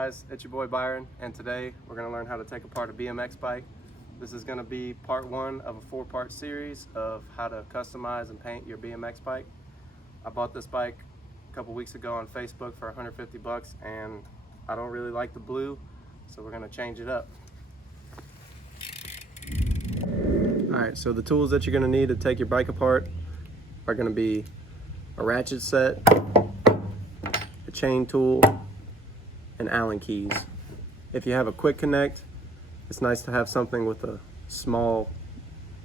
guys, it's your boy Byron, and today we're going to learn how to take apart a BMX bike. This is going to be part one of a 4-part series of how to customize and paint your BMX bike. I bought this bike a couple weeks ago on Facebook for 150 bucks, and I don't really like the blue, so we're going to change it up. Alright, so the tools that you're going to need to take your bike apart are going to be a ratchet set, a chain tool, and Allen keys. If you have a quick connect, it's nice to have something with a small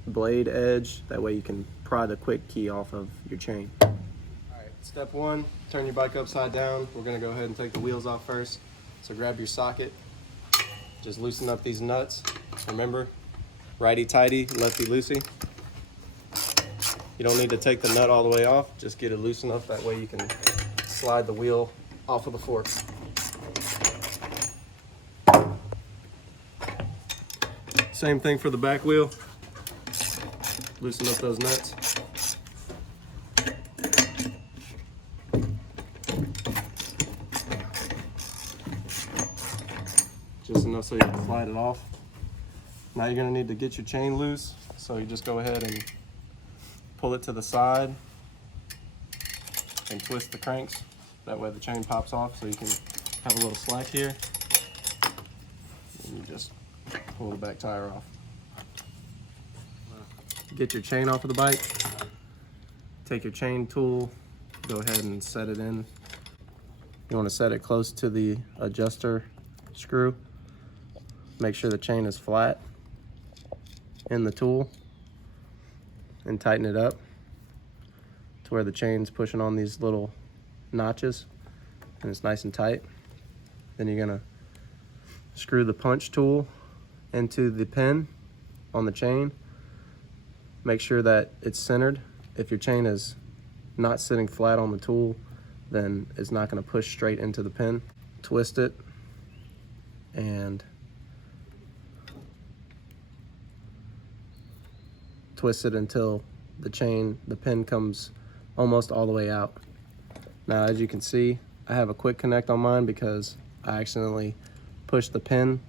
blade edge. That way you can pry the quick key off of your chain. Alright, step one, turn your bike upside down. We're going to go ahead and take the wheels off first. So grab your socket, just loosen up these nuts. Remember, righty tighty, lefty loosey. You don't need to take the nut all the way off, just get it loose enough, that way you can slide the wheel off of the fork. Same thing for the back wheel. Loosen up those nuts. Just enough so you can slide it off. Now you're going to need to get your chain loose, so you just go ahead and pull it to the side and twist the cranks. That way the chain pops off, so you can have a little slack here. And you just pull the back tire off. Get your chain off of the bike. Take your chain tool, go ahead and set it in. You want to set it close to the adjuster screw. Make sure the chain is flat in the tool and tighten it up to where the chain's pushing on these little notches and it's nice and tight. Then you're gonna screw the punch tool into the pin on the chain. Make sure that it's centered. If your chain is not sitting flat on the tool, then it's not going to push straight into the pin. Twist it and twist it until the pin comes almost all the way out. Now, as you can see, I have a quick connect on mine because I accidentally pushed the pin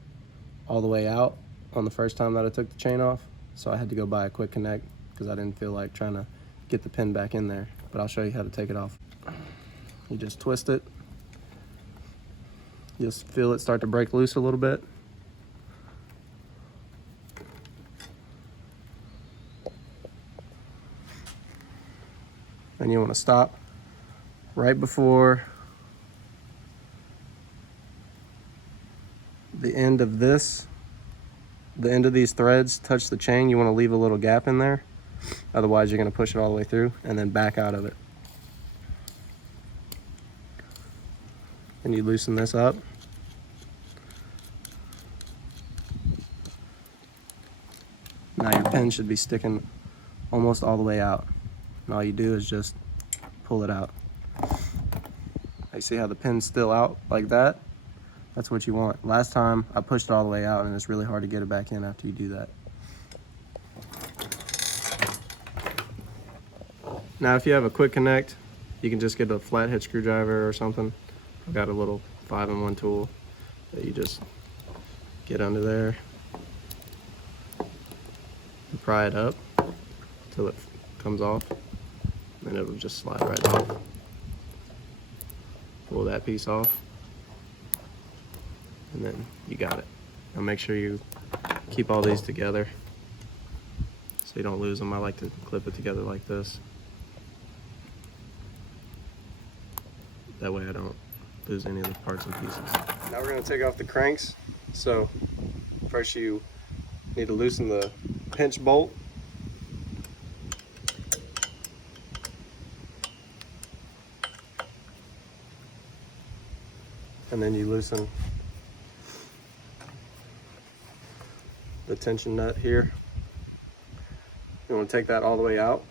all the way out on the first time that I took the chain off, so I had to go buy a quick connect because I didn't feel like trying to get the pin back in there. But I'll show you how to take it off. You just twist it. Just feel it start to break loose a little bit. And you want to stop right before the end of these threads touch the chain. You want to leave a little gap in there, otherwise you're going to push it all the way through and then back out of it. And you loosen this up. Now your pin should be sticking almost all the way out, and all you do is just pull it out. You see how the pin's still out like that? That's what you want. Last time I pushed it all the way out and it's really hard to get it back in after you do that. Now if you have a quick connect, you can just get a flathead screwdriver or something. I've got a little 5-in-1 tool that you just get under there and pry it up until it comes off, and it'll just slide right off. Pull that piece off, and then you got it. Now make sure you keep all these together so you don't lose them. I like to clip it together like this. That way I don't lose any of the parts and pieces. Now we're going to take off the cranks. So first you need to loosen the pinch bolt. And then you loosen the tension nut here. You want to take that all the way out.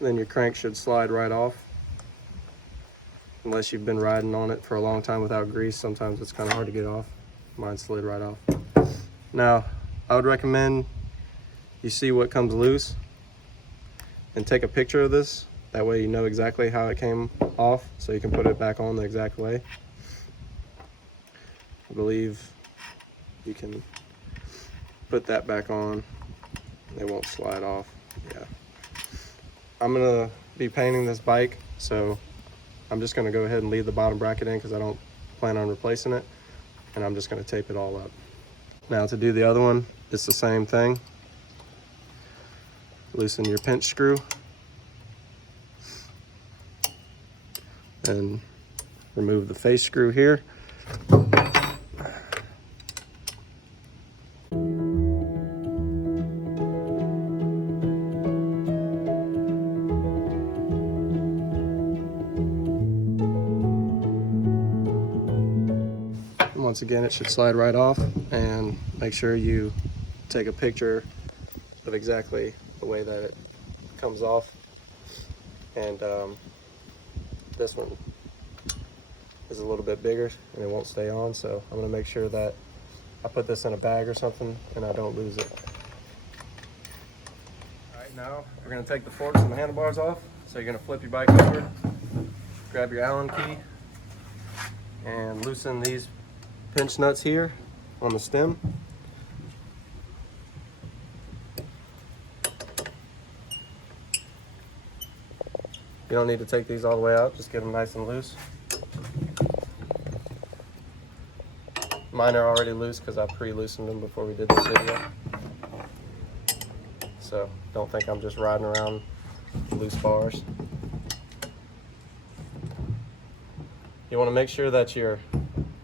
Then your crank should slide right off. Unless you've been riding on it for a long time without grease, sometimes it's kind of hard to get off. Mine slid right off. Now, I would recommend you see what comes loose and take a picture of this. That way you know exactly how it came off, so you can put it back on the exact way. I believe you can put that back on. It won't slide off. Yeah. I'm gonna be painting this bike, so I'm just gonna go ahead and leave the bottom bracket in because I don't plan on replacing it. And I'm just gonna tape it all up. Now to do the other one, it's the same thing. Loosen your pinch screw and remove the face screw here. Once again, it should slide right off, and make sure you take a picture of exactly the way that it comes off. And this one is a little bit bigger and it won't stay on, so I'm going to make sure that I put this in a bag or something and I don't lose it. Alright, now we're going to take the forks and the handlebars off. So you're going to flip your bike over, grab your Allen key, and loosen these pinch nuts here on the stem. You don't need to take these all the way out, just get them nice and loose. Mine are already loose because I pre-loosened them before we did this video. So don't think I'm just riding around loose bars. You want to make sure that your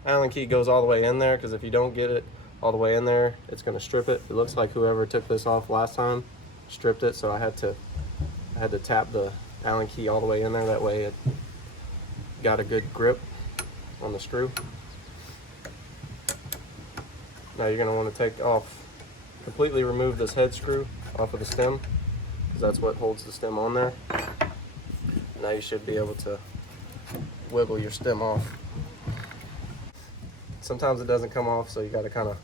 Allen key goes all the way in there, because if you don't get it all the way in there, it's going to strip it. It looks like whoever took this off last time stripped it, so I had to tap the Allen key all the way in there. That way it got a good grip on the screw. Now you're going to want to completely remove this head screw off of the stem, because that's what holds the stem on there. Now you should be able to wiggle your stem off. Sometimes it doesn't come off, so you got to kind of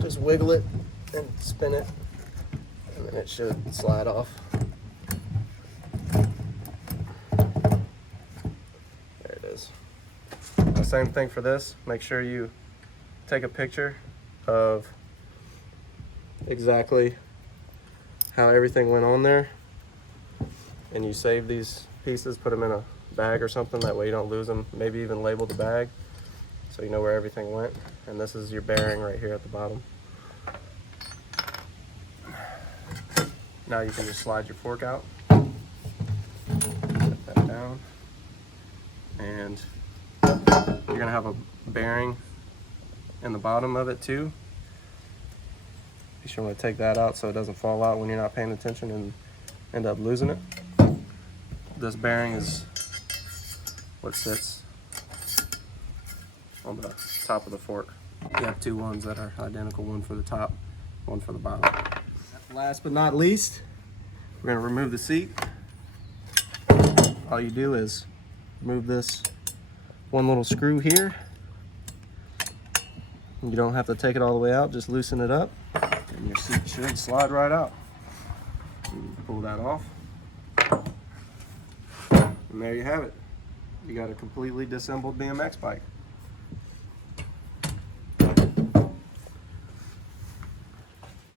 just wiggle it and spin it, and then it should slide off. There it is. The same thing for this. Make sure you take a picture of exactly how everything went on there, and you save these pieces, put them in a bag or something, that way you don't lose them. Maybe even label the bag so you know where everything went. And this is your bearing right here at the bottom. Now you can just slide your fork out, set that down, and you're gonna have a bearing in the bottom of it too. Be sure to take that out so it doesn't fall out when you're not paying attention and end up losing it. This bearing is what sits on the top of the fork. You have two ones that are identical, one for the top, one for the bottom. Last but not least, we're going to remove the seat. All you do is remove this one little screw here. You don't have to take it all the way out, just loosen it up, and your seat should slide right out. You pull that off, and there you have it. You got a completely disassembled BMX bike.